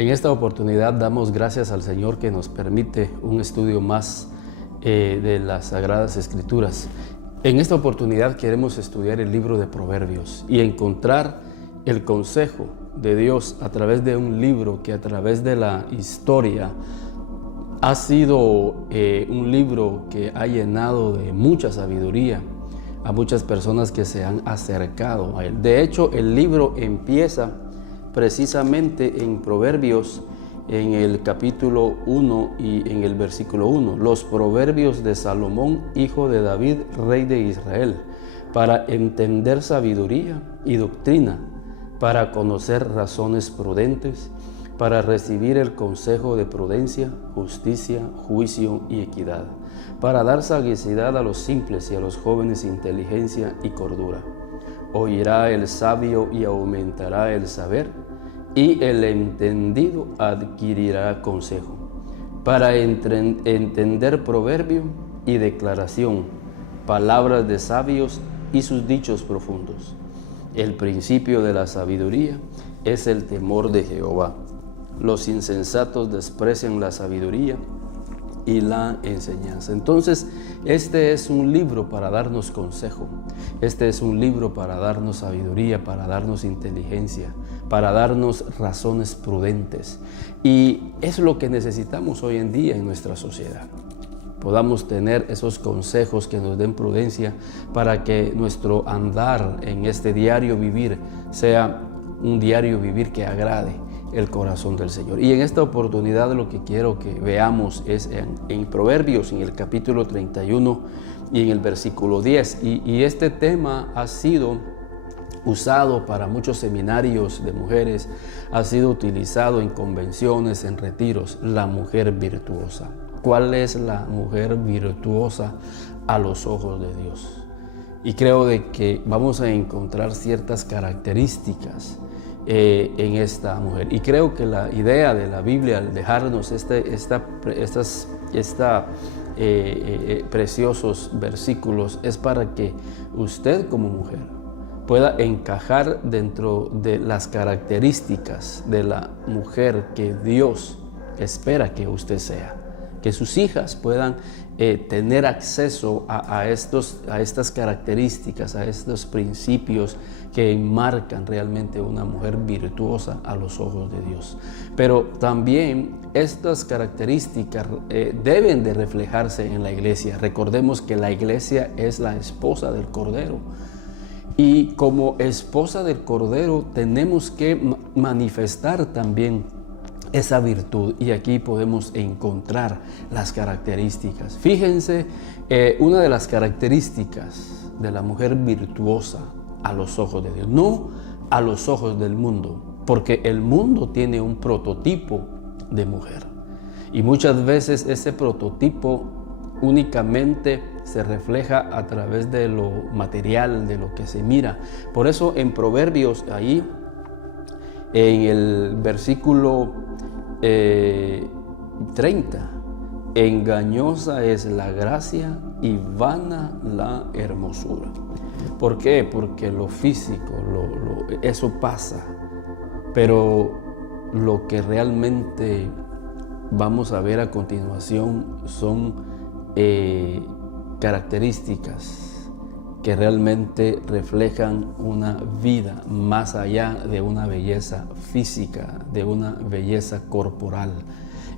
En esta oportunidad damos gracias al Señor que nos permite un estudio más de las Sagradas Escrituras. En esta oportunidad queremos estudiar el libro de Proverbios y encontrar el consejo de Dios a través de un libro que a través de la historia ha sido un libro que ha llenado de mucha sabiduría a muchas personas que se han acercado a él. De hecho, el libro empieza precisamente en Proverbios, en el capítulo 1 y en el versículo 1. Los proverbios de Salomón, hijo de David, rey de Israel, para entender sabiduría y doctrina, para conocer razones prudentes, para recibir el consejo de prudencia, justicia, juicio y equidad, para dar sagacidad a los simples y a los jóvenes inteligencia y cordura. Oirá el sabio y aumentará el saber, y el entendido adquirirá consejo, para entender proverbio y declaración, palabras de sabios y sus dichos profundos. El principio de la sabiduría es el temor de Jehová. Los insensatos desprecian la sabiduría y la enseñanza. Entonces, este es un libro para darnos consejo. Este es un libro para darnos sabiduría, para darnos inteligencia, para darnos razones prudentes. Y es lo que necesitamos hoy en día en nuestra sociedad. Podamos tener esos consejos que nos den prudencia para que nuestro andar en este diario vivir sea un diario vivir que agrade el corazón del Señor. Y en esta oportunidad lo que quiero que veamos es en Proverbios, en el capítulo 31 y en el versículo 10. Y este tema ha sido usado para muchos seminarios de mujeres, ha sido utilizado en convenciones, en retiros, la mujer virtuosa. ¿Cuál es la mujer virtuosa a los ojos de Dios? Y creo de que vamos a encontrar ciertas características en esta mujer. Y creo que la idea de la Biblia, al dejarnos preciosos versículos, es para que usted como mujer pueda encajar dentro de las características de la mujer que Dios espera que usted sea. Que sus hijas puedan tener acceso a estas características, a estos principios que enmarcan realmente una mujer virtuosa a los ojos de Dios. Pero también estas características deben de reflejarse en la iglesia. Recordemos que la iglesia es la esposa del Cordero. Y como esposa del Cordero tenemos que manifestar también esa virtud, y aquí podemos encontrar las características. Fíjense, una de las características de la mujer virtuosa a los ojos de Dios, no a los ojos del mundo, porque el mundo tiene un prototipo de mujer y muchas veces ese prototipo únicamente se refleja a través de lo material, de lo que se mira. Por eso en Proverbios, ahí en el versículo 30, engañosa es la gracia y vana la hermosura. ¿Por qué? Porque lo físico, eso pasa, pero lo que realmente vamos a ver a continuación son características que realmente reflejan una vida más allá de una belleza física, de una belleza corporal.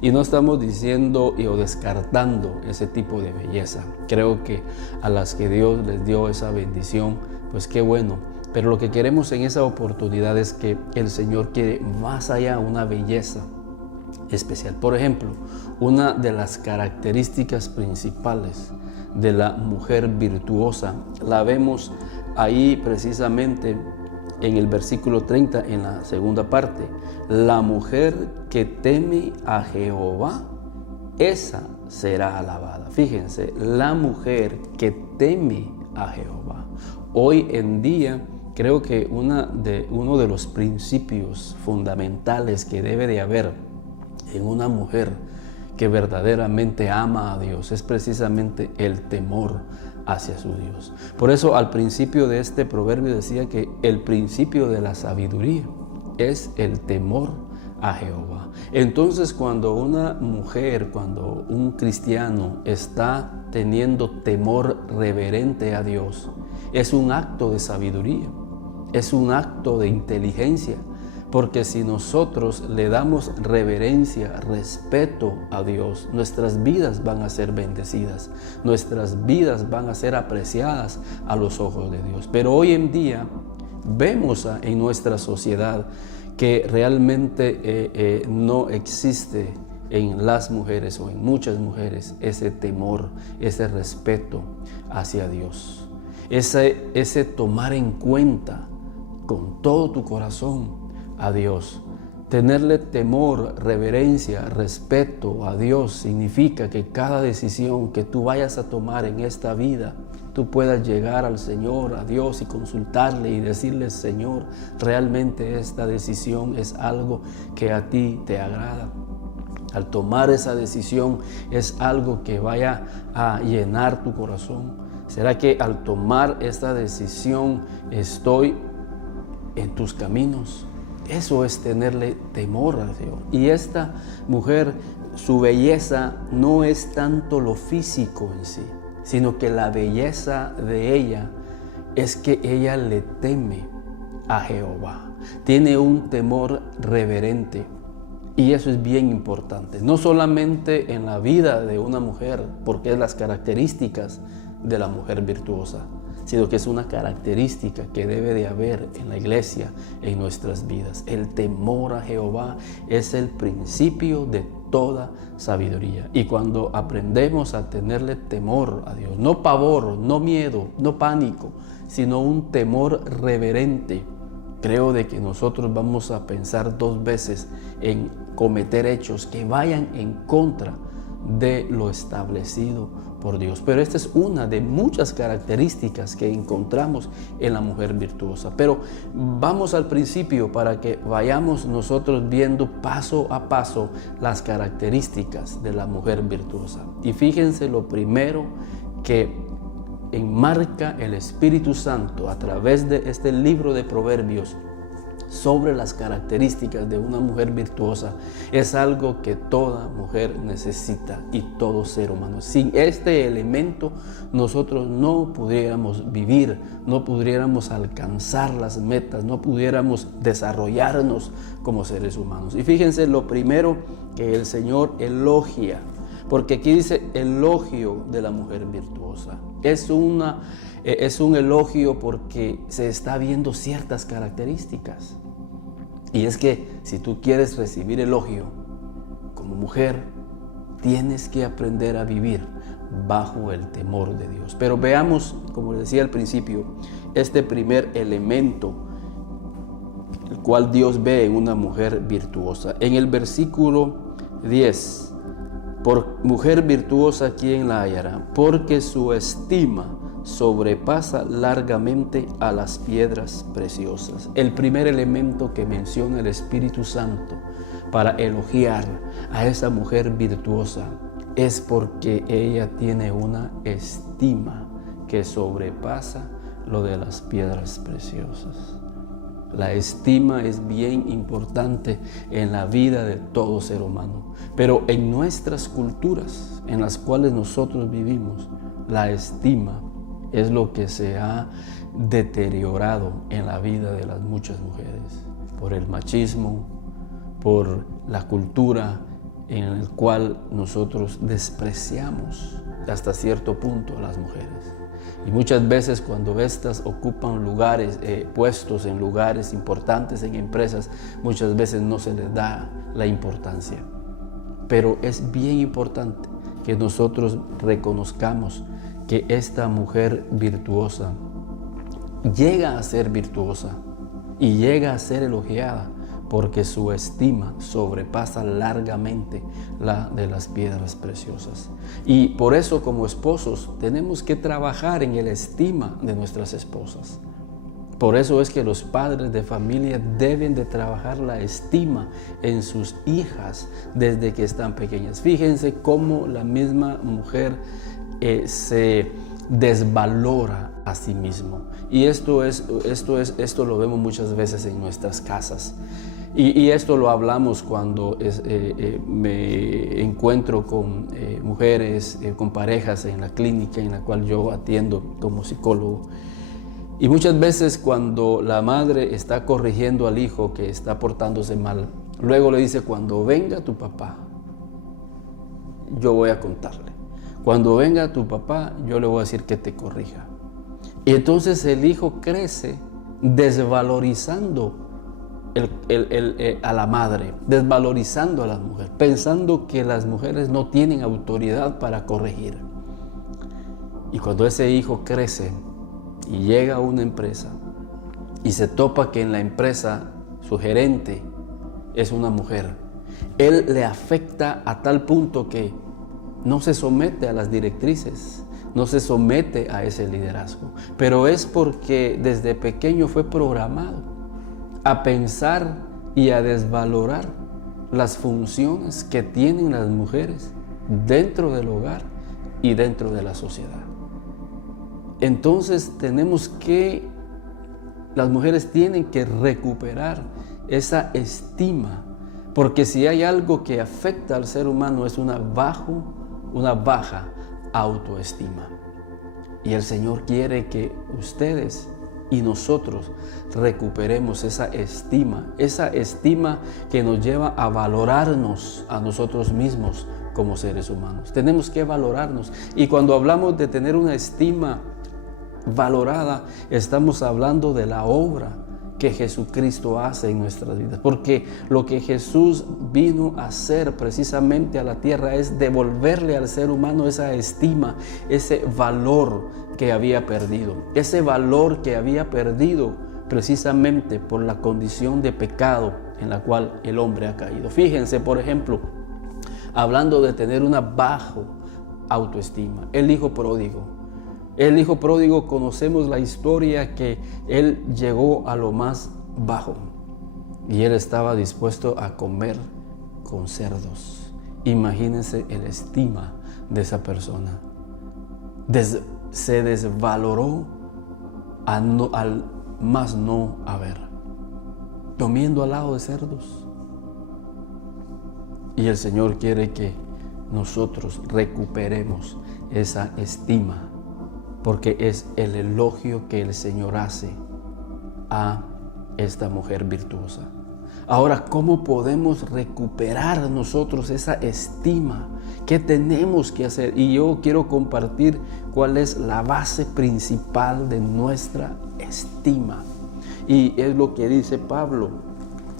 Y no estamos diciendo o descartando ese tipo de belleza. Creo que a las que Dios les dio esa bendición, pues qué bueno. Pero lo que queremos en esa oportunidad es que el Señor quiere más allá una belleza especial. Por ejemplo, una de las características principales de la mujer virtuosa la vemos ahí precisamente en el versículo 30, en la segunda parte. La mujer que teme a Jehová, esa será alabada. Fíjense, la mujer que teme a Jehová. Hoy en día creo que uno de los principios fundamentales que debe de haber en una mujer que verdaderamente ama a Dios es precisamente el temor hacia su Dios. Por eso al principio de este proverbio decía que el principio de la sabiduría es el temor a Jehová. Entonces, cuando una mujer, cuando un cristiano está teniendo temor reverente a Dios, es un acto de sabiduría, es un acto de inteligencia, porque si nosotros le damos reverencia, respeto a Dios, nuestras vidas van a ser bendecidas, nuestras vidas van a ser apreciadas a los ojos de Dios. Pero hoy en día vemos en nuestra sociedad que realmente no existe en las mujeres o en muchas mujeres ese temor, ese respeto hacia Dios, ese tomar en cuenta con todo tu corazón a Dios. Tenerle temor, reverencia, respeto a Dios significa que cada decisión que tú vayas a tomar en esta vida, tú puedas llegar al Señor, a Dios, y consultarle y decirle: Señor, realmente esta decisión es algo que a ti te agrada. Al tomar esa decisión es algo que vaya a llenar tu corazón. ¿Será que al tomar esta decisión estoy en tus caminos? Eso es tenerle temor al Señor. Y esta mujer, su belleza no es tanto lo físico en sí, sino que la belleza de ella es que ella le teme a Jehová. Tiene un temor reverente. Y eso es bien importante, no solamente en la vida de una mujer, porque es las características de la mujer virtuosa, sino que es una característica que debe de haber en la iglesia, en nuestras vidas. El temor a Jehová es el principio de toda sabiduría. Y cuando aprendemos a tenerle temor a Dios, no pavor, no miedo, no pánico, sino un temor reverente, creo de que nosotros vamos a pensar dos veces en cometer hechos que vayan en contra de lo establecido por Dios. Pero esta es una de muchas características que encontramos en la mujer virtuosa. Pero vamos al principio para que vayamos nosotros viendo paso a paso las características de la mujer virtuosa. Y fíjense lo primero que enmarca el Espíritu Santo a través de este libro de Proverbios sobre las características de una mujer virtuosa. Es algo que toda mujer necesita y todo ser humano. Sin este elemento nosotros no pudiéramos vivir, no pudiéramos alcanzar las metas, no pudiéramos desarrollarnos como seres humanos. Y fíjense lo primero que el Señor elogia, porque aquí dice elogio de la mujer virtuosa. Es un elogio porque se está viendo ciertas características. Y es que si tú quieres recibir elogio como mujer, tienes que aprender a vivir bajo el temor de Dios. Pero veamos, como decía al principio, este primer elemento, el cual Dios ve en una mujer virtuosa. En el versículo 10, por mujer virtuosa, ¿quién la hallará? Porque su estima sobrepasa largamente a las piedras preciosas. El primer elemento que menciona el Espíritu Santo para elogiar a esa mujer virtuosa es porque ella tiene una estima que sobrepasa lo de las piedras preciosas. La estima es bien importante en la vida de todo ser humano, pero en nuestras culturas en las cuales nosotros vivimos, la estima es lo que se ha deteriorado en la vida de las muchas mujeres, por el machismo, por la cultura en la cual nosotros despreciamos hasta cierto punto a las mujeres. Y muchas veces cuando estas ocupan lugares, puestos en lugares importantes en empresas, muchas veces no se les da la importancia. Pero es bien importante que nosotros reconozcamos que esta mujer virtuosa llega a ser virtuosa y llega a ser elogiada porque su estima sobrepasa largamente la de las piedras preciosas. Y por eso, como esposos, tenemos que trabajar en la estima de nuestras esposas. Por eso es que los padres de familia deben de trabajar la estima en sus hijas desde que están pequeñas. Fíjense cómo la misma mujer se desvalora a sí mismo. Y esto lo vemos muchas veces en nuestras casas. Y esto lo hablamos cuando me encuentro con mujeres, con parejas en la clínica en la cual yo atiendo como psicólogo. Y muchas veces cuando la madre está corrigiendo al hijo que está portándose mal, luego le dice: cuando venga tu papá, yo voy a contarle. Cuando venga tu papá, yo le voy a decir que te corrija. Y entonces el hijo crece desvalorizando a la madre, desvalorizando a la mujer, pensando que las mujeres no tienen autoridad para corregir. Y cuando ese hijo crece y llega a una empresa y se topa que en la empresa su gerente es una mujer, él le afecta a tal punto que no se somete a las directrices, no se somete a ese liderazgo. Pero es porque desde pequeño fue programado a pensar y a desvalorar las funciones que tienen las mujeres dentro del hogar y dentro de la sociedad. Entonces las mujeres tienen que recuperar esa estima, porque si hay algo que afecta al ser humano es una baja autoestima. Y el Señor quiere que ustedes y nosotros recuperemos esa estima que nos lleva a valorarnos a nosotros mismos como seres humanos. Tenemos que valorarnos. Y cuando hablamos de tener una estima valorada, estamos hablando de la obra que Jesucristo hace en nuestras vidas, porque lo que Jesús vino a hacer precisamente a la tierra es devolverle al ser humano esa estima, ese valor que había perdido, precisamente por la condición de pecado en la cual el hombre ha caído. Fíjense, por ejemplo, hablando de tener una baja autoestima, el hijo pródigo. El hijo pródigo, conocemos la historia que él llegó a lo más bajo y él estaba dispuesto a comer con cerdos. Imagínense el estima de esa persona. Se desvaloró al más no haber, comiendo al lado de cerdos. Y el Señor quiere que nosotros recuperemos esa estima, porque es el elogio que el Señor hace a esta mujer virtuosa. Ahora, ¿cómo podemos recuperar nosotros esa estima? ¿Qué tenemos que hacer? Y yo quiero compartir cuál es la base principal de nuestra estima. Y es lo que dice Pablo.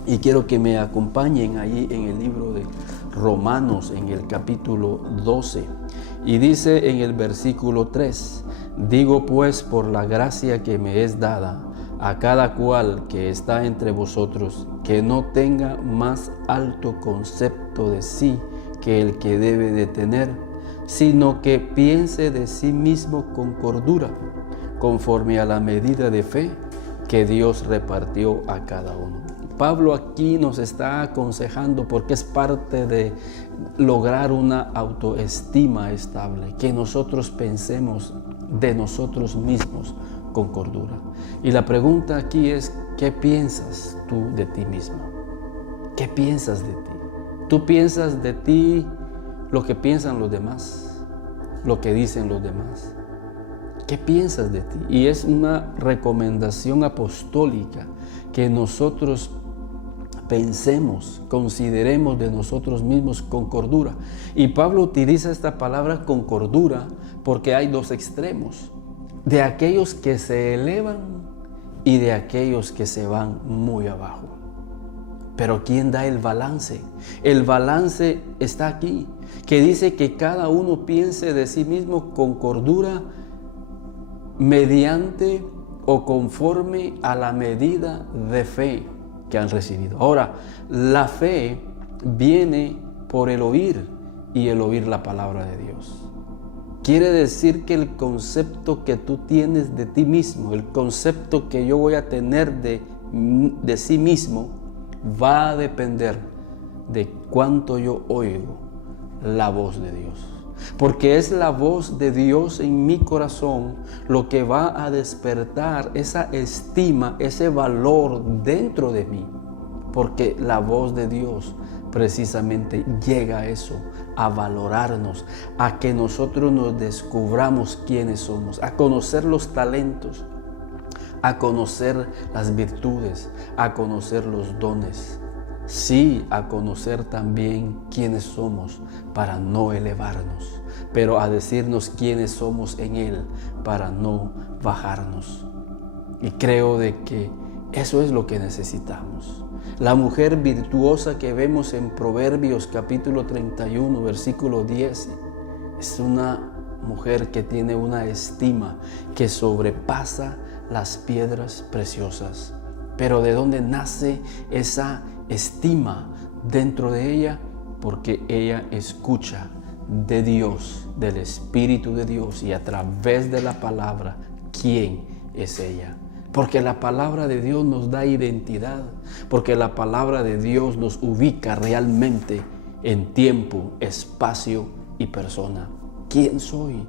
Y quiero que me acompañen allí en el libro de Romanos, en el capítulo 12. Y dice en el versículo 3: digo pues, por la gracia que me es dada, a cada cual que está entre vosotros, que no tenga más alto concepto de sí que el que debe de tener, sino que piense de sí mismo con cordura, conforme a la medida de fe que Dios repartió a cada uno. Pablo aquí nos está aconsejando, porque es parte de lograr una autoestima estable, que nosotros pensemos de nosotros mismos con cordura. Y la pregunta aquí es: ¿qué piensas tú de ti mismo? ¿Qué piensas de ti? ¿Tú piensas de ti lo que piensan los demás? ¿Lo que dicen los demás? ¿Qué piensas de ti? Y es una recomendación apostólica que nosotros pensemos, consideremos de nosotros mismos con cordura. Y Pablo utiliza esta palabra con cordura porque hay dos extremos: de aquellos que se elevan y de aquellos que se van muy abajo. Pero ¿quién da el balance? El balance está aquí, que dice que cada uno piense de sí mismo con cordura, mediante o conforme a la medida de fe que han recibido. Ahora, la fe viene por el oír, y el oír la palabra de Dios. Quiere decir que el concepto que tú tienes de ti mismo, el concepto que yo voy a tener de sí mismo, va a depender de cuánto yo oigo la voz de Dios. porque es la voz de Dios en mi corazón lo que va a despertar esa estima, ese valor dentro de mí, porque la voz de Dios precisamente llega a eso, a valorarnos, a que nosotros nos descubramos quiénes somos, a conocer los talentos, a conocer las virtudes, a conocer los dones. Sí, a conocer también quiénes somos para no elevarnos, pero a decirnos quiénes somos en Él para no bajarnos. Y creo de que eso es lo que necesitamos. La mujer virtuosa que vemos en Proverbios capítulo 31, versículo 10, es una mujer que tiene una estima que sobrepasa las piedras preciosas. Pero ¿de dónde nace esa estima dentro de ella? Porque ella escucha de Dios, del Espíritu de Dios, y a través de la palabra, ¿quién es ella? Porque la palabra de Dios nos da identidad, porque la palabra de Dios nos ubica realmente en tiempo, espacio y persona. ¿Quién soy?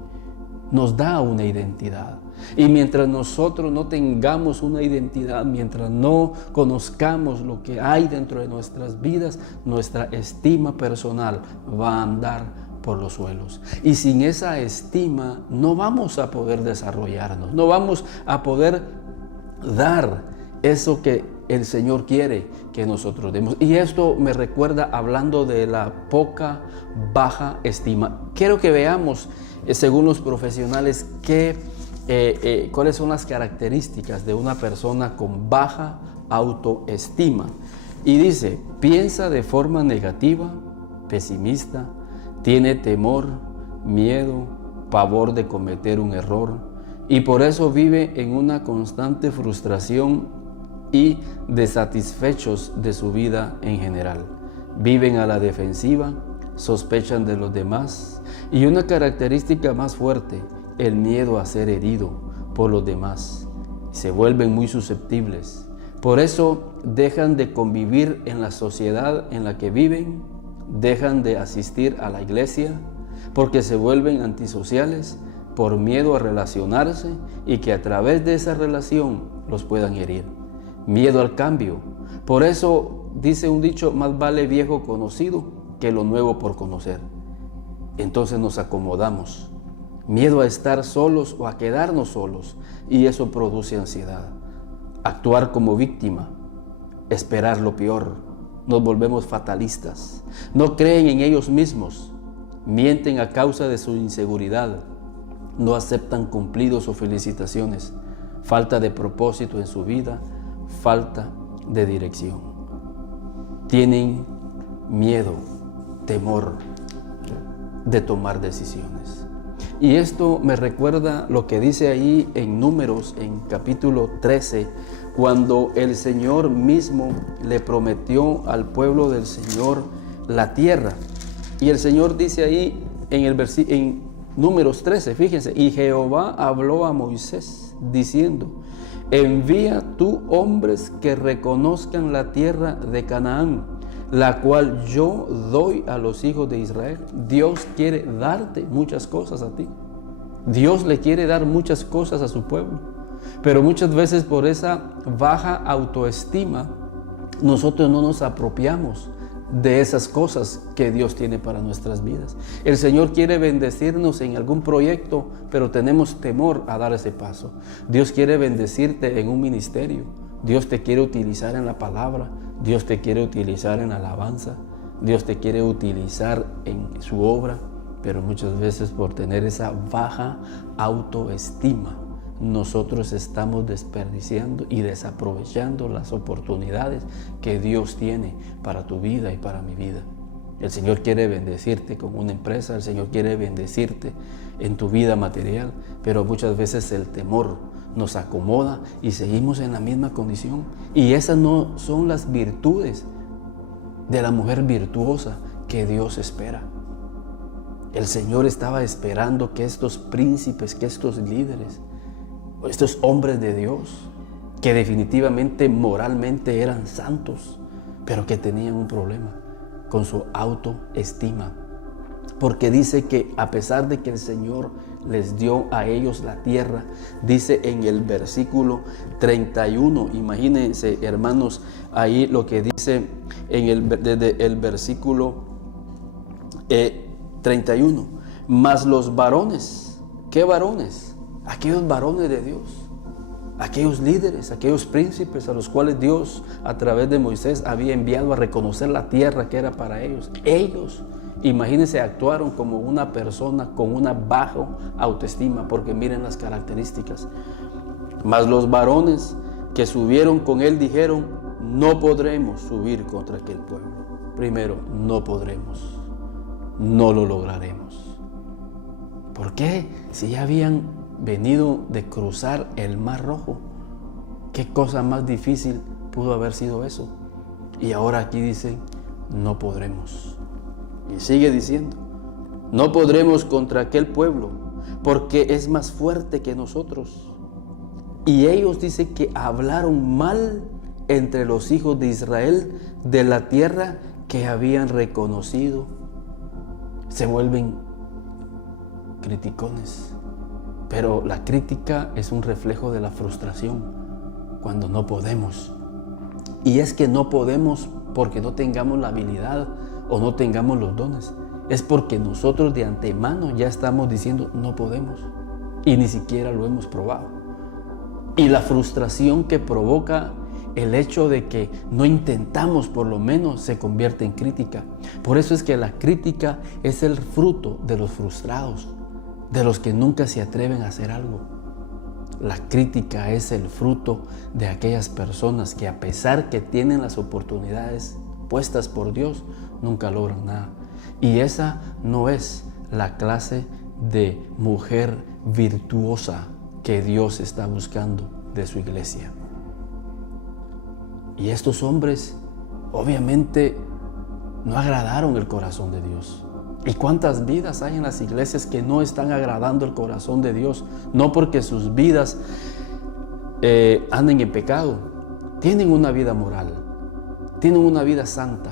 Nos da una identidad. Y mientras nosotros no tengamos una identidad, mientras no conozcamos lo que hay dentro de nuestras vidas, nuestra estima personal va a andar por los suelos. Y sin esa estima no vamos a poder desarrollarnos, no vamos a poder dar eso que el Señor quiere que nosotros demos. Y esto me recuerda, hablando de la baja estima. Quiero que veamos, según los profesionales, cuáles son las características de una persona con baja autoestima. Y dice: piensa de forma negativa, pesimista, tiene temor, miedo, pavor de cometer un error, y por eso vive en una constante frustración y desatisfechos de su vida en general. Viven a la defensiva, sospechan de los demás, y una característica más fuerte, el miedo a ser herido por los demás. Se vuelven muy susceptibles. Por eso dejan de convivir en la sociedad en la que viven, dejan de asistir a la iglesia, porque se vuelven antisociales por miedo a relacionarse y que a través de esa relación los puedan herir. Miedo al cambio. Por eso dice un dicho: más vale viejo conocido que lo nuevo por conocer. Entonces nos acomodamos. Miedo a estar solos o a quedarnos solos, y eso produce ansiedad. Actuar como víctima, esperar lo peor, nos volvemos fatalistas. No creen en ellos mismos, mienten a causa de su inseguridad, no aceptan cumplidos o felicitaciones, falta de propósito en su vida, falta de dirección. Tienen miedo, temor de tomar decisiones. Y esto me recuerda lo que dice ahí en Números, en capítulo 13, cuando el Señor mismo le prometió al pueblo del Señor la tierra. Y el Señor dice ahí en Números 13, fíjense: y Jehová habló a Moisés diciendo: envía tú hombres que reconozcan la tierra de Canaán, la cual yo doy a los hijos de Israel. Dios quiere darte muchas cosas a ti. Dios le quiere dar muchas cosas a su pueblo. Pero muchas veces, por esa baja autoestima, nosotros no nos apropiamos de esas cosas que Dios tiene para nuestras vidas. El Señor quiere bendecirnos en algún proyecto, pero tenemos temor a dar ese paso. Dios quiere bendecirte en un ministerio. Dios te quiere utilizar en la palabra. Dios te quiere utilizar en la alabanza. Dios te quiere utilizar en su obra. Pero muchas veces, por tener esa baja autoestima, nosotros estamos desperdiciando y desaprovechando las oportunidades que Dios tiene para tu vida y para mi vida. El Señor quiere bendecirte con una empresa, el Señor quiere bendecirte en tu vida material, pero muchas veces el temor nos acomoda y seguimos en la misma condición. Y esas no son las virtudes de la mujer virtuosa que Dios espera. El Señor estaba esperando que estos príncipes, que estos líderes, estos hombres de Dios, que definitivamente moralmente eran santos, pero que tenían un problema con su autoestima. Porque dice que a pesar de que el Señor les dio a ellos la tierra, dice en el versículo 31, imagínense hermanos, ahí lo que dice desde el versículo 31, mas los varones, ¿qué varones? Aquellos varones de Dios, aquellos líderes, aquellos príncipes a los cuales Dios a través de Moisés había enviado a reconocer la tierra que era para ellos. Ellos, imagínense, actuaron como una persona con una baja autoestima, porque miren las características. Mas los varones que subieron con él dijeron: no podremos subir contra aquel pueblo. Primero, no podremos, no lo lograremos. ¿Por qué? Si ya habían venido de cruzar el Mar Rojo, ¿qué cosa más difícil pudo haber sido eso? Y ahora aquí dicen: no podremos. Y sigue diciendo: no podremos contra aquel pueblo, porque es más fuerte que nosotros. Y ellos dicen que hablaron mal entre los hijos de Israel de la tierra que habían reconocido. Se vuelven criticones. Pero la crítica es un reflejo de la frustración cuando no podemos. Y es que no podemos porque no tengamos la habilidad o no tengamos los dones. Es porque nosotros de antemano ya estamos diciendo no podemos y ni siquiera lo hemos probado. Y la frustración que provoca el hecho de que no intentamos por lo menos se convierte en crítica. Por eso es que la crítica es el fruto de los frustrados, de los que nunca se atreven a hacer algo. La crítica es el fruto de aquellas personas que, a pesar que tienen las oportunidades puestas por Dios, nunca logran nada. Y esa no es la clase de mujer virtuosa que Dios está buscando de su iglesia. Y estos hombres obviamente no agradaron el corazón de Dios. ¿Y cuántas vidas hay en las iglesias que no están agradando el corazón de Dios? No porque sus vidas anden en pecado. Tienen una vida moral, tienen una vida santa,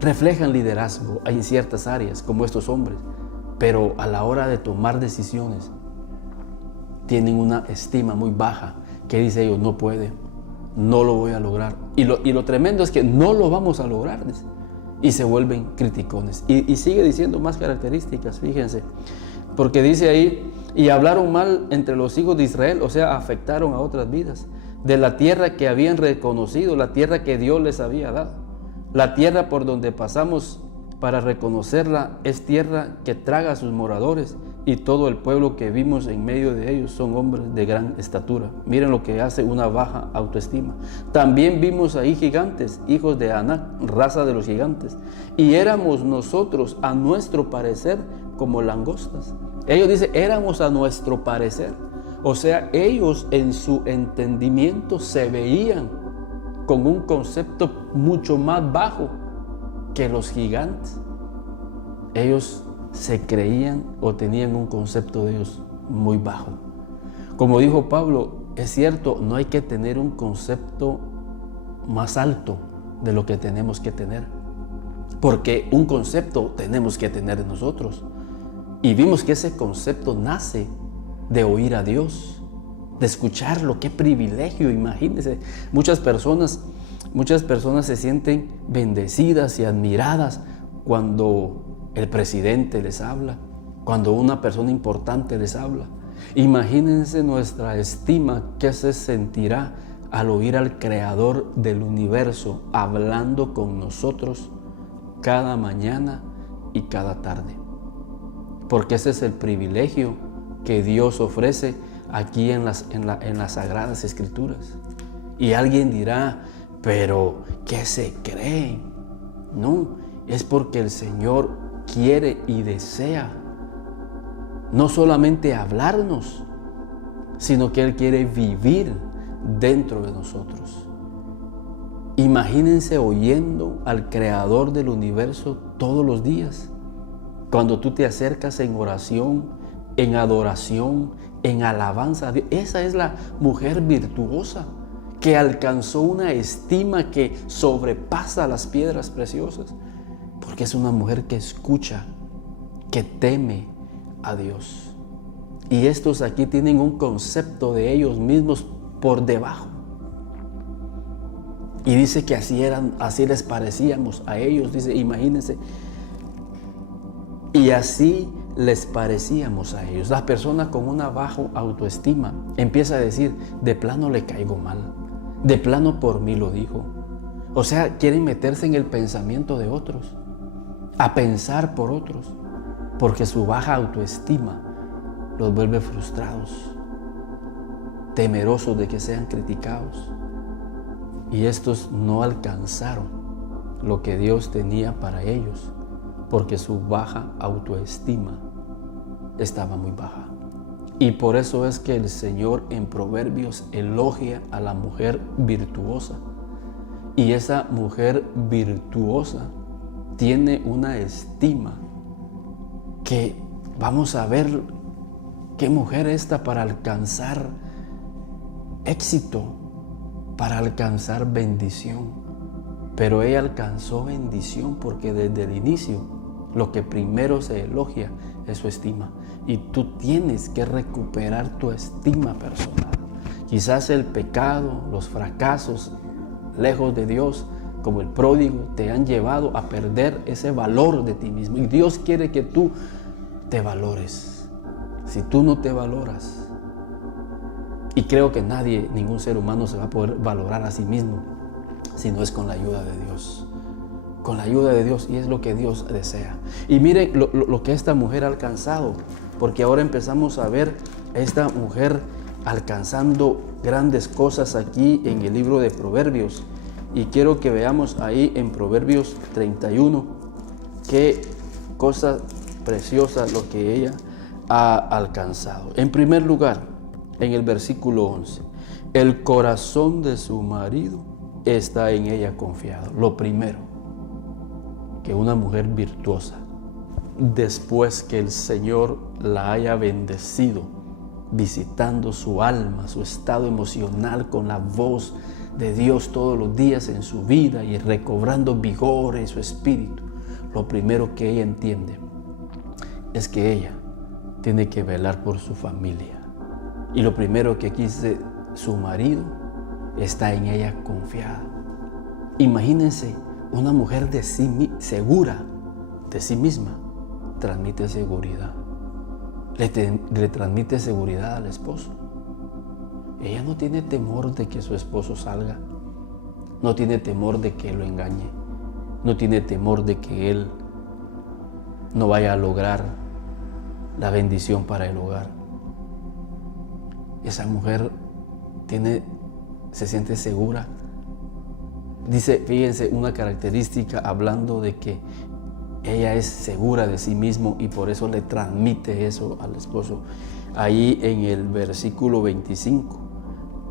reflejan liderazgo en ciertas áreas como estos hombres, pero a la hora de tomar decisiones tienen una estima muy baja que dice ellos: no puede, no lo voy a lograr. Y lo tremendo es que no lo vamos a lograr, dice. Y se vuelven criticones. Y sigue diciendo más características, fíjense. Porque dice ahí: y hablaron mal entre los hijos de Israel, o sea, afectaron a otras vidas, de la tierra que habían reconocido, la tierra que Dios les había dado. La tierra por donde pasamos para reconocerla es tierra que traga a sus moradores, y todo el pueblo que vimos en medio de ellos son hombres de gran estatura. Miren lo que hace una baja autoestima. También vimos ahí gigantes, hijos de Anac, raza de los gigantes, y éramos nosotros a nuestro parecer como langostas. Ellos dicen: éramos a nuestro parecer. O sea, ellos en su entendimiento se veían con un concepto mucho más bajo que los gigantes. Ellos se creían o tenían un concepto de Dios muy bajo. Como dijo Pablo, es cierto, no hay que tener un concepto más alto de lo que tenemos que tener, porque un concepto tenemos que tener nosotros. Y vimos que ese concepto nace de oír a Dios, de escucharlo. ¡Qué privilegio! Imagínense, muchas personas se sienten bendecidas y admiradas cuando el presidente les habla, cuando una persona importante les habla. Imagínense nuestra estima que se sentirá al oír al Creador del universo hablando con nosotros cada mañana y cada tarde. Porque ese es el privilegio que Dios ofrece aquí en las Sagradas Escrituras. Y alguien dirá: pero ¿qué se cree? No, es porque el Señor quiere y desea no solamente hablarnos, sino que Él quiere vivir dentro de nosotros. Imagínense oyendo al Creador del universo todos los días. Cuando tú te acercas en oración, en adoración, en alabanza a Dios. Esa es la mujer virtuosa que alcanzó una estima que sobrepasa las piedras preciosas, porque es una mujer que escucha que teme a Dios. Y estos aquí tienen un concepto de ellos mismos por debajo. Y dice que así les parecíamos a ellos, dice, imagínense. Y así les parecíamos a ellos. La persona con una baja autoestima empieza a decir, de plano le caigo mal, de plano por mí lo dijo. O sea, quieren meterse en el pensamiento de otros, a pensar por otros, porque su baja autoestima los vuelve frustrados, temerosos de que sean criticados. Y estos no alcanzaron lo que Dios tenía para ellos, porque su baja autoestima estaba muy baja. Y por eso es que el Señor en Proverbios elogia a la mujer virtuosa. Y esa mujer virtuosa tiene una estima que vamos a ver qué mujer esta para alcanzar éxito, para alcanzar bendición. Pero ella alcanzó bendición porque desde el inicio lo que primero se elogia es su estima. Y tú tienes que recuperar tu estima personal. Quizás el pecado, los fracasos lejos de Dios, como el pródigo, te han llevado a perder ese valor de ti mismo. Y Dios quiere que tú te valores. Si tú no te valoras, y creo que nadie, ningún ser humano se va a poder valorar a sí mismo si no es con la ayuda de Dios. Con la ayuda de Dios, y es lo que Dios desea. Y miren lo que esta mujer ha alcanzado, porque ahora empezamos a ver a esta mujer alcanzando grandes cosas aquí en el libro de Proverbios. Y quiero que veamos ahí en Proverbios 31 qué cosa preciosa lo que ella ha alcanzado. En primer lugar, en el versículo 11, el corazón de su marido está en ella confiado. Lo primero, que una mujer virtuosa, después que el Señor la haya bendecido, visitando su alma, su estado emocional con la voz de Dios todos los días en su vida y recobrando vigor en su espíritu, lo primero que ella entiende es que ella tiene que velar por su familia. Y lo primero que dice su marido está en ella confiada. Imagínense, una mujer segura de sí misma transmite seguridad. Le transmite seguridad al esposo. Ella no tiene temor de que su esposo salga. No tiene temor de que lo engañe. No tiene temor de que él no vaya a lograr la bendición para el hogar. Esa mujer se siente segura. Dice, fíjense, una característica hablando de que ella es segura de sí misma y por eso le transmite eso al esposo. Ahí en el versículo 25,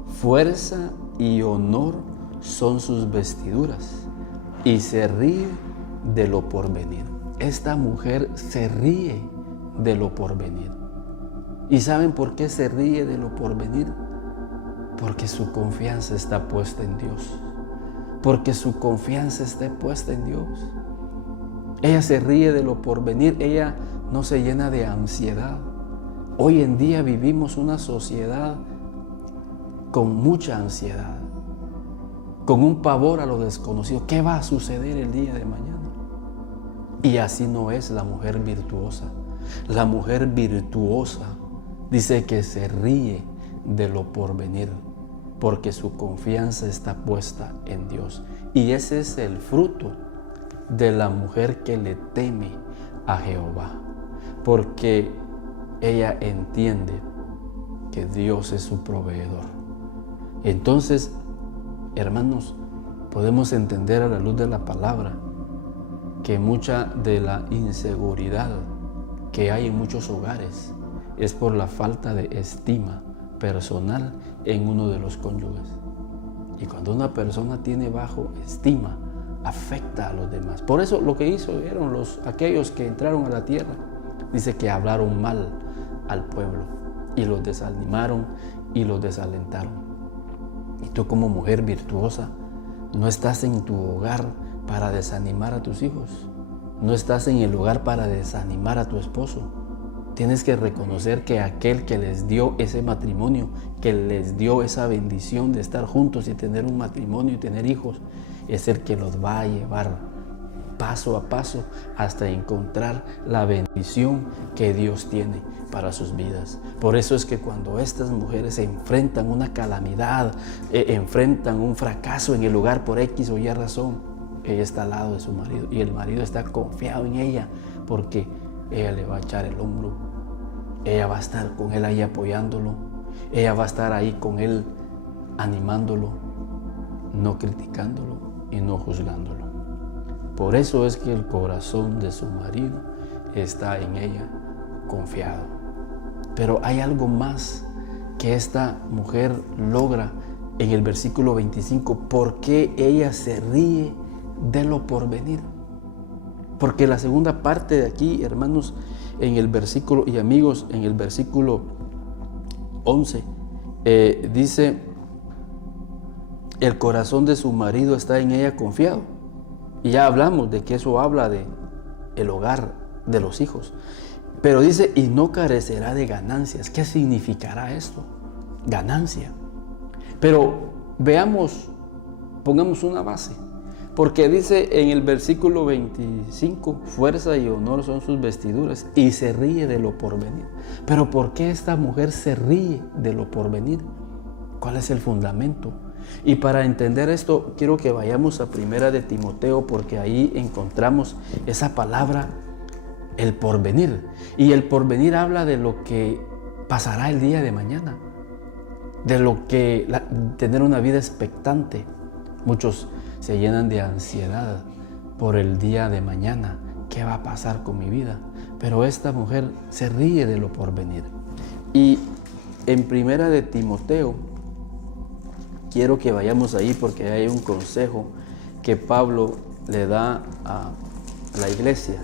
fuerza y honor son sus vestiduras y se ríe de lo porvenir. Esta mujer se ríe de lo porvenir. ¿Y saben por qué se ríe de lo porvenir? Porque su confianza está puesta en Dios. Porque su confianza está puesta en Dios. Ella se ríe de lo porvenir, ella no se llena de ansiedad. Hoy en día vivimos una sociedad con mucha ansiedad, con un pavor a lo desconocido. ¿Qué va a suceder el día de mañana? Y así no es la mujer virtuosa. La mujer virtuosa dice que se ríe de lo porvenir, porque su confianza está puesta en Dios. Y ese es el fruto de la mujer que le teme a Jehová, porque ella entiende que Dios es su proveedor. Entonces, hermanos, podemos entender a la luz de la palabra que mucha de la inseguridad que hay en muchos hogares es por la falta de estima personal en uno de los cónyuges. Y cuando una persona tiene bajo estima, afecta a los demás. Por eso lo que hicieron aquellos que entraron a la tierra, dice que hablaron mal al pueblo y los desanimaron y los desalentaron. Y tú como mujer virtuosa no estás en tu hogar para desanimar a tus hijos. No estás en el hogar para desanimar a tu esposo. Tienes que reconocer que aquel que les dio ese matrimonio, que les dio esa bendición de estar juntos y tener un matrimonio y tener hijos, es el que los va a llevar paso a paso hasta encontrar la bendición que Dios tiene para sus vidas. Por eso es que cuando estas mujeres enfrentan una calamidad, enfrentan un fracaso en el hogar por X o Y razón, ella está al lado de su marido y el marido está confiado en ella porque ella le va a echar el hombro, ella va a estar con él ahí apoyándolo, ella va a estar ahí con él animándolo, no criticándolo y no juzgándolo. Por eso es que el corazón de su marido está en ella, confiado. Pero hay algo más que esta mujer logra en el versículo 25. ¿Por qué ella se ríe de lo porvenir? Porque la segunda parte de aquí, hermanos, en el versículo, y amigos, en el versículo 11, dice, el corazón de su marido está en ella confiado. Y ya hablamos de que eso habla de el hogar, de los hijos. Pero dice, y no carecerá de ganancias. ¿Qué significará esto? Ganancia. Pero veamos, pongamos una base. Porque dice en el versículo 25, fuerza y honor son sus vestiduras, y se ríe de lo porvenir. Pero ¿por qué esta mujer se ríe de lo porvenir? ¿Cuál es el fundamento? Y para entender esto, quiero que vayamos a Primera de Timoteo, porque ahí encontramos esa palabra, el porvenir. Y el porvenir habla de lo que pasará el día de mañana, de lo que tener una vida expectante. Muchos se llenan de ansiedad por el día de mañana. ¿Qué va a pasar con mi vida? Pero esta mujer se ríe de lo porvenir. Y en Primera de Timoteo, quiero que vayamos ahí porque hay un consejo que Pablo le da a la iglesia.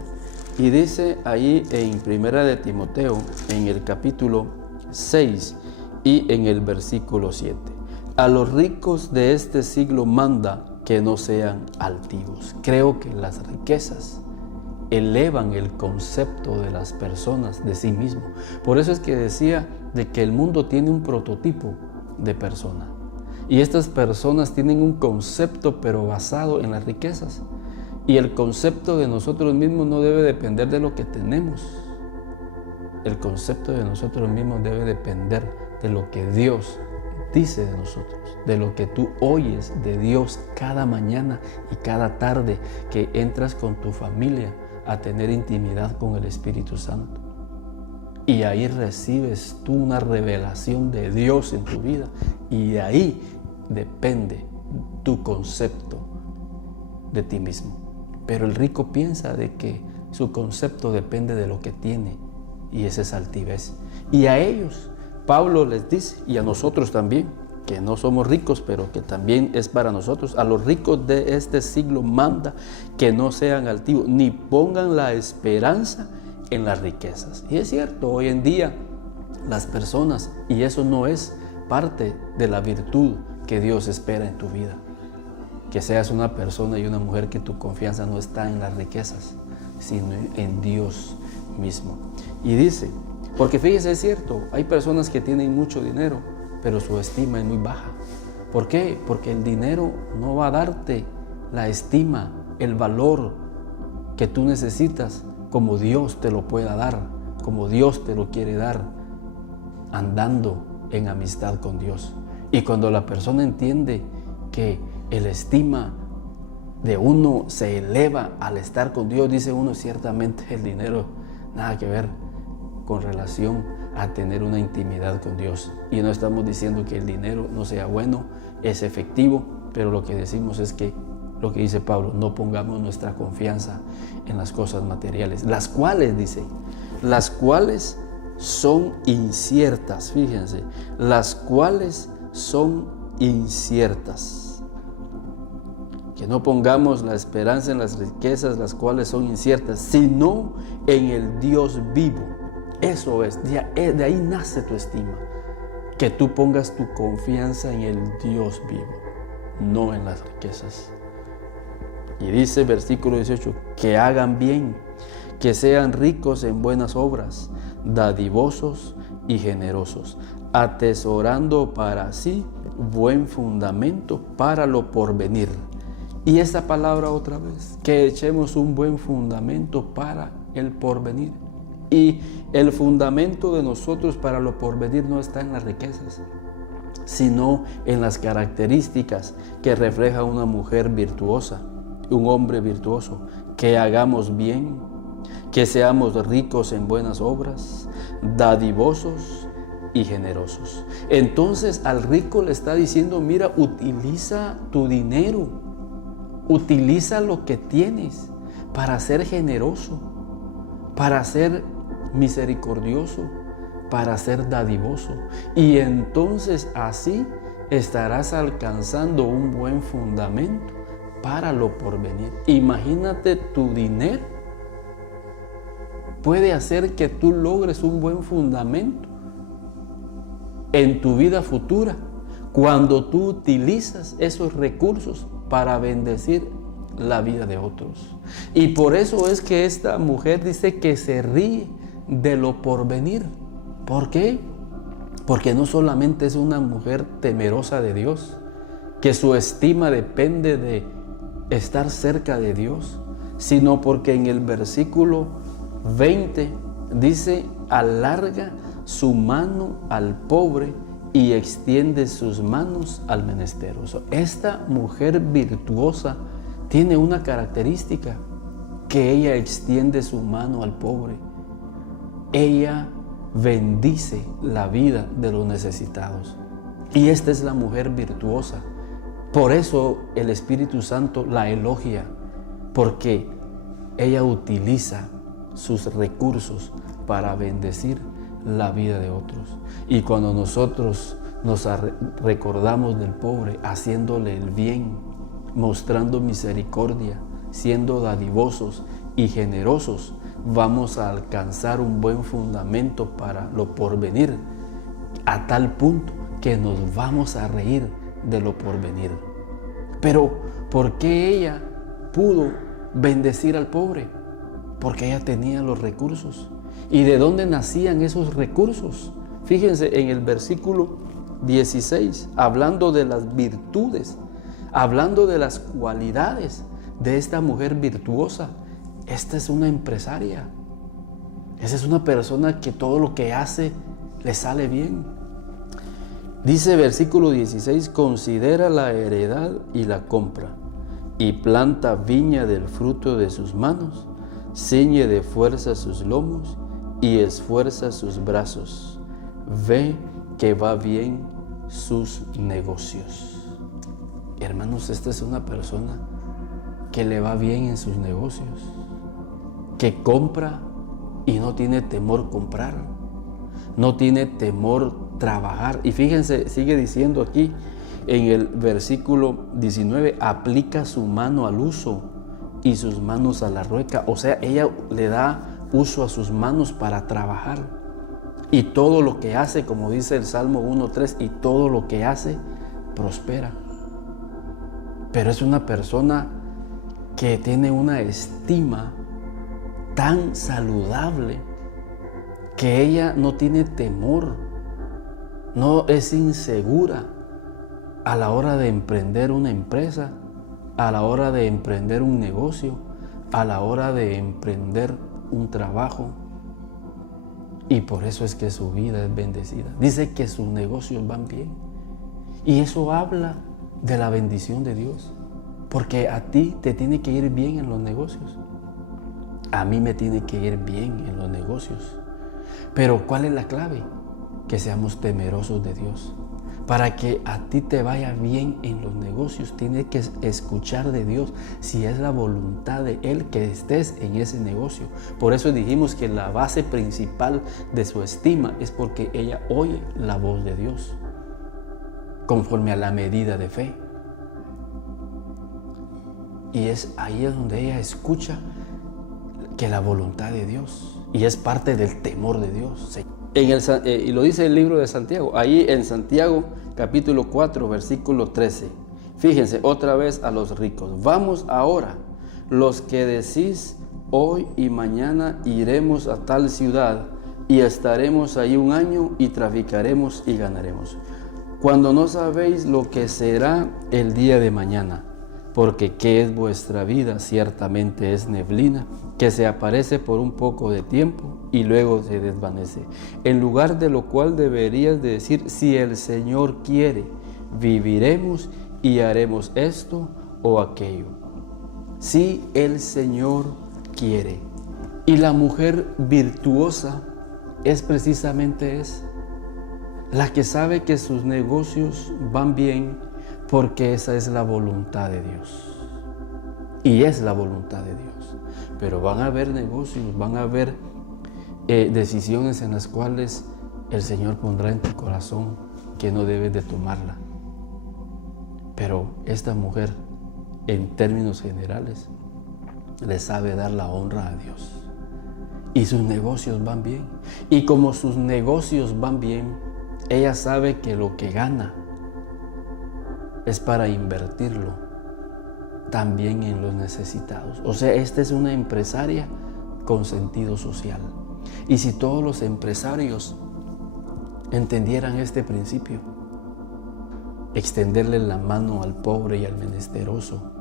Y dice ahí en Primera de Timoteo, en el capítulo 6 y en el versículo 7. A los ricos de este siglo manda que no sean altivos. Creo que las riquezas elevan el concepto de las personas de sí mismo. Por eso es que decía de que el mundo tiene un prototipo de persona. Y estas personas tienen un concepto, pero basado en las riquezas. Y el concepto de nosotros mismos no debe depender de lo que tenemos. El concepto de nosotros mismos debe depender de lo que Dios dice de nosotros, de lo que tú oyes de Dios cada mañana y cada tarde que entras con tu familia a tener intimidad con el Espíritu Santo. Y ahí recibes tú una revelación de Dios en tu vida. Y de ahí depende tu concepto de ti mismo. Pero el rico piensa de que su concepto depende de lo que tiene, y esa es altivez. Y a ellos, Pablo les dice, y a nosotros también, que no somos ricos, pero que también es para nosotros, a los ricos de este siglo manda que no sean altivos, ni pongan la esperanza en las riquezas. Y es cierto, hoy en día las personas, y eso no es parte de la virtud que Dios espera en tu vida, que seas una persona y una mujer que tu confianza no está en las riquezas, sino en Dios mismo. Y dice, porque fíjese, es cierto, hay personas que tienen mucho dinero, pero su estima es muy baja. ¿Por qué? Porque el dinero no va a darte la estima, el valor que tú necesitas, como Dios te lo pueda dar, como Dios te lo quiere dar, andando en amistad con Dios. Y cuando la persona entiende que el estima de uno se eleva al estar con Dios, dice uno, ciertamente el dinero nada que ver con relación a tener una intimidad con Dios. Y no estamos diciendo que el dinero no sea bueno, es efectivo, pero lo que decimos es que, lo que dice Pablo, no pongamos nuestra confianza en las cosas materiales, las cuales, dice, las cuales son inciertas, fíjense, las cuales son inciertas. Que no pongamos la esperanza en las riquezas, las cuales son inciertas, sino en el Dios vivo. Eso es, de ahí nace tu estima. Que tú pongas tu confianza en el Dios vivo, no en las riquezas. Y dice versículo 18, que hagan bien, que sean ricos en buenas obras, dadivosos y generosos, atesorando para sí buen fundamento para lo porvenir. Y esta palabra otra vez, que echemos un buen fundamento para el porvenir. Y el fundamento de nosotros para lo porvenir no está en las riquezas, sino en las características que refleja una mujer virtuosa, un hombre virtuoso, que hagamos bien, que seamos ricos en buenas obras, dadivosos y generosos. Entonces al rico le está diciendo, mira, utiliza tu dinero, utiliza lo que tienes para ser generoso, para ser misericordioso, para ser dadivoso. Y entonces así estarás alcanzando un buen fundamento para lo porvenir. Imagínate, tu dinero puede hacer que tú logres un buen fundamento en tu vida futura cuando tú utilizas esos recursos para bendecir la vida de otros. Y por eso es que esta mujer dice que se ríe de lo porvenir. ¿Por qué? Porque no solamente es una mujer temerosa de Dios, que su estima depende de estar cerca de Dios, sino porque en el versículo 20 dice, alarga su mano al pobre y extiende sus manos al menesteroso. Esta mujer virtuosa tiene una característica, que ella extiende su mano al pobre. Ella bendice la vida de los necesitados. Y esta es la mujer virtuosa. Por eso el Espíritu Santo la elogia, porque ella utiliza sus recursos para bendecir la vida de otros. Y cuando nosotros nos recordamos del pobre, haciéndole el bien, mostrando misericordia, siendo dadivosos y generosos, vamos a alcanzar un buen fundamento para lo porvenir, a tal punto que nos vamos a reír de lo porvenir. Pero ¿por qué ella pudo bendecir al pobre? Porque ella tenía los recursos. ¿Y de dónde nacían esos recursos? Fíjense en el versículo 16, hablando de las virtudes, hablando de las cualidades de esta mujer virtuosa. Esta es una empresaria. Esa es una persona que todo lo que hace le sale bien. Dice versículo 16, considera la heredad y la compra, y planta viña del fruto de sus manos, ciñe de fuerza sus lomos y esfuerza sus brazos. Ve que va bien sus negocios. Hermanos, esta es una persona que le va bien en sus negocios, que compra y no tiene temor comprar, no tiene temor trabajar. Y fíjense, sigue diciendo aquí en el versículo 19, aplica su mano al uso y sus manos a la rueca. O sea, ella le da uso a sus manos para trabajar. Y todo lo que hace, como dice el Salmo 1:3, y todo lo que hace prospera. Pero es una persona que tiene una estima tan saludable que ella no tiene temor, no es insegura a la hora de emprender una empresa, a la hora de emprender un negocio, a la hora de emprender un trabajo. Y por eso es que su vida es bendecida. Dice que sus negocios van bien. Y eso habla de la bendición de Dios. Porque a ti te tiene que ir bien en los negocios. A mí me tiene que ir bien en los negocios. Pero ¿cuál es la clave? Que seamos temerosos de Dios. Para que a ti te vaya bien en los negocios, tienes que escuchar de Dios si es la voluntad de Él que estés en ese negocio. Por eso dijimos que la base principal de su estima es porque ella oye la voz de Dios, conforme a la medida de fe. Y es ahí donde ella escucha que la voluntad de Dios, y es parte del temor de Dios. Y lo dice el libro de Santiago, ahí en Santiago capítulo 4 versículo 13. Fíjense otra vez a los ricos. Vamos ahora los que decís hoy y mañana iremos a tal ciudad y estaremos ahí un año y traficaremos y ganaremos, cuando no sabéis lo que será el día de mañana, porque ¿qué es vuestra vida? Ciertamente es neblina, que se aparece por un poco de tiempo y luego se desvanece. En lugar de lo cual deberías de decir, si el Señor quiere, viviremos y haremos esto o aquello. Si el Señor quiere. Y la mujer virtuosa es precisamente esa, la que sabe que sus negocios van bien porque esa es la voluntad de Dios. Y es la voluntad de Dios. Pero van a haber negocios, van a haber decisiones en las cuales el Señor pondrá en tu corazón que no debes de tomarla. Pero esta mujer, en términos generales, le sabe dar la honra a Dios. Y sus negocios van bien. Y como sus negocios van bien, ella sabe que lo que gana es para invertirlo también en los necesitados. O sea, esta es una empresaria con sentido social. Y si todos los empresarios entendieran este principio, extenderle la mano al pobre y al menesteroso,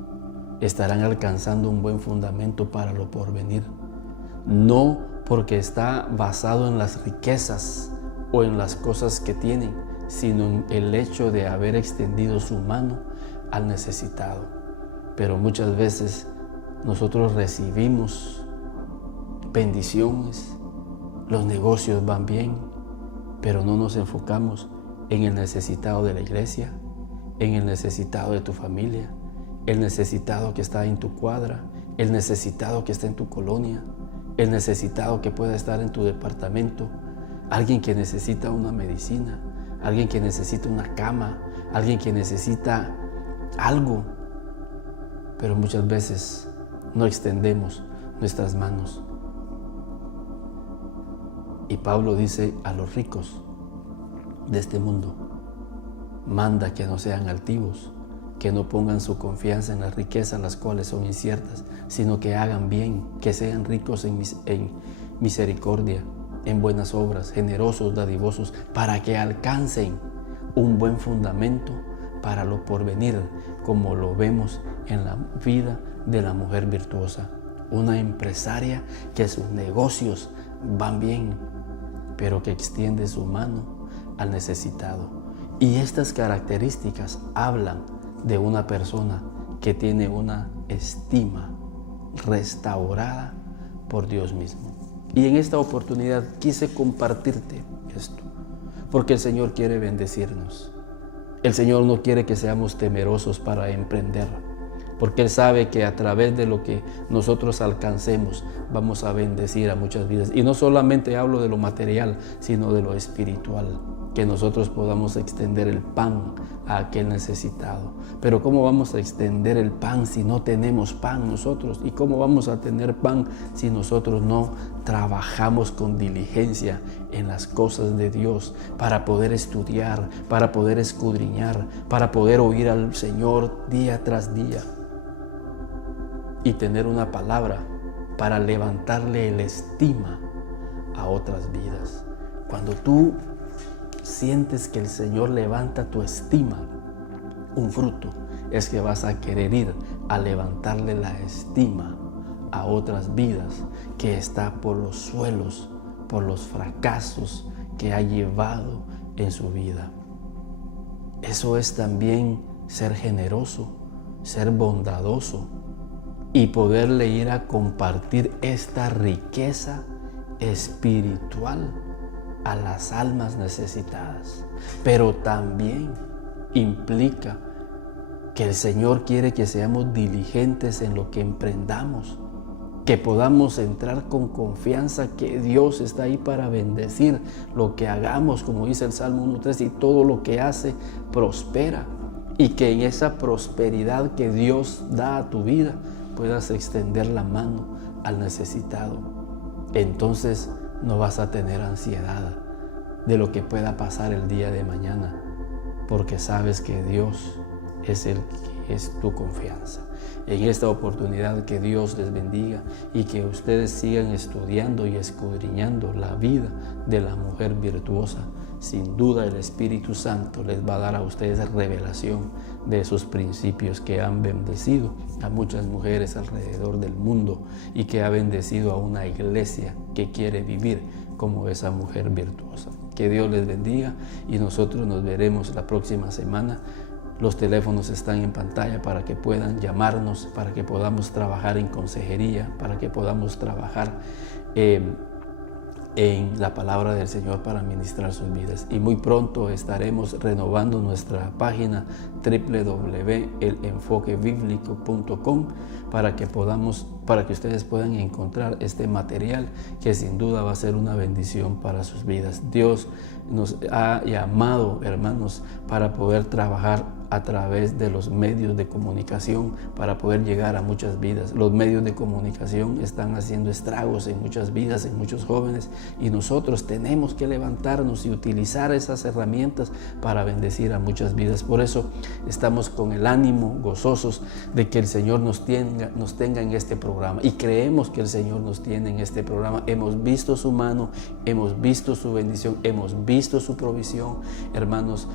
estarán alcanzando un buen fundamento para lo porvenir. No porque está basado en las riquezas o en las cosas que tienen, sino en el hecho de haber extendido su mano al necesitado. Pero muchas veces nosotros recibimos bendiciones, los negocios van bien, pero no nos enfocamos en el necesitado de la iglesia, en el necesitado de tu familia, el necesitado que está en tu cuadra, el necesitado que está en tu colonia, el necesitado que pueda estar en tu departamento, alguien que necesita una medicina, alguien que necesita una cama, alguien que necesita algo. Pero muchas veces no extendemos nuestras manos. Y Pablo dice a los ricos de este mundo, manda que no sean altivos, que no pongan su confianza en las riquezas, las cuales son inciertas, sino que hagan bien, que sean ricos en misericordia, en buenas obras, generosos, dadivosos, para que alcancen un buen fundamento para lo porvenir, como lo vemos en la vida de la mujer virtuosa. Una empresaria que sus negocios van bien, pero que extiende su mano al necesitado. Y estas características hablan de una persona que tiene una estima restaurada por Dios mismo. Y en esta oportunidad quise compartirte esto, porque el Señor quiere bendecirnos. El Señor no quiere que seamos temerosos para emprender, porque Él sabe que a través de lo que nosotros alcancemos vamos a bendecir a muchas vidas. Y no solamente hablo de lo material, sino de lo espiritual, que nosotros podamos extender el pan a aquel necesitado. Pero ¿cómo vamos a extender el pan si no tenemos pan nosotros? ¿Y cómo vamos a tener pan si nosotros no trabajamos con diligencia en las cosas de Dios para poder estudiar, para poder escudriñar, para poder oír al Señor día tras día y tener una palabra para levantarle la estima a otras vidas? Cuando tú sientes que el Señor levanta tu estima, un fruto es que vas a querer ir a levantarle la estima a otras vidas que está por los suelos, por los fracasos que ha llevado en su vida. Eso es también ser generoso, ser bondadoso y poderle ir a compartir esta riqueza espiritual a las almas necesitadas. Pero también implica que el Señor quiere que seamos diligentes en lo que emprendamos, que podamos entrar con confianza que Dios está ahí para bendecir lo que hagamos, como dice el Salmo 1:3, y todo lo que hace prospera, y que en esa prosperidad que Dios da a tu vida puedas extender la mano al necesitado. Entonces no vas a tener ansiedad de lo que pueda pasar el día de mañana, porque sabes que Dios es el que es tu confianza. En esta oportunidad, que Dios les bendiga y que ustedes sigan estudiando y escudriñando la vida de la mujer virtuosa. Sin duda el Espíritu Santo les va a dar a ustedes revelación de esos principios que han bendecido a muchas mujeres alrededor del mundo y que ha bendecido a una iglesia que quiere vivir como esa mujer virtuosa. Que Dios les bendiga y nosotros nos veremos la próxima semana. Los teléfonos están en pantalla para que puedan llamarnos, para que podamos trabajar en consejería, para que podamos trabajar en la palabra del Señor para ministrar sus vidas. Y muy pronto estaremos renovando nuestra página www.elenfoquebiblico.com para que ustedes puedan encontrar este material que sin duda va a ser una bendición para sus vidas. Dios nos ha llamado, hermanos, para poder trabajar a través de los medios de comunicación para poder llegar a muchas vidas. Los medios de comunicación están haciendo estragos en muchas vidas, en muchos jóvenes, y nosotros tenemos que levantarnos y utilizar esas herramientas para bendecir a muchas vidas. Por eso estamos con el ánimo, gozosos de que el Señor nos tenga en este programa, y creemos que el Señor nos tiene en este programa. Hemos visto su mano, hemos visto su bendición, hemos visto su provisión, hermanos,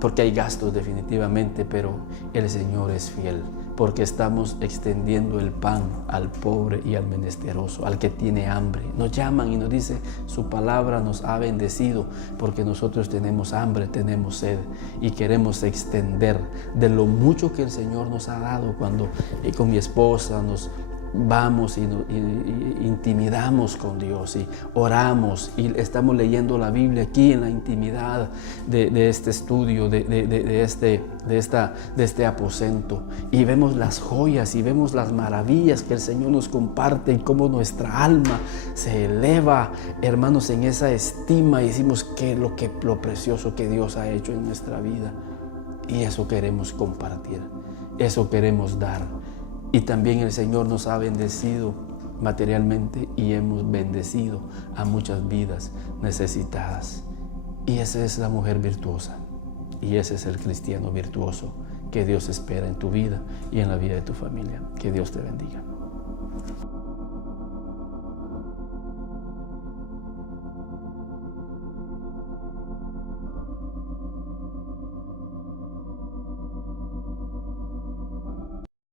porque hay gastos definitivamente, pero el Señor es fiel, porque estamos extendiendo el pan al pobre y al menesteroso, al que tiene hambre. Nos llaman y nos dice, su palabra nos ha bendecido, porque nosotros tenemos hambre, tenemos sed, y queremos extender de lo mucho que el Señor nos ha dado. Cuando con mi esposa nos vamos y intimidamos con Dios y oramos y estamos leyendo la Biblia aquí en la intimidad de este estudio, de este aposento, y vemos las joyas y vemos las maravillas que el Señor nos comparte y cómo nuestra alma se eleva, hermanos, en esa estima, y decimos que lo precioso que Dios ha hecho en nuestra vida, y eso queremos compartir, eso queremos dar. Y también el Señor nos ha bendecido materialmente y hemos bendecido a muchas vidas necesitadas. Y esa es la mujer virtuosa, y ese es el cristiano virtuoso que Dios espera en tu vida y en la vida de tu familia. Que Dios te bendiga.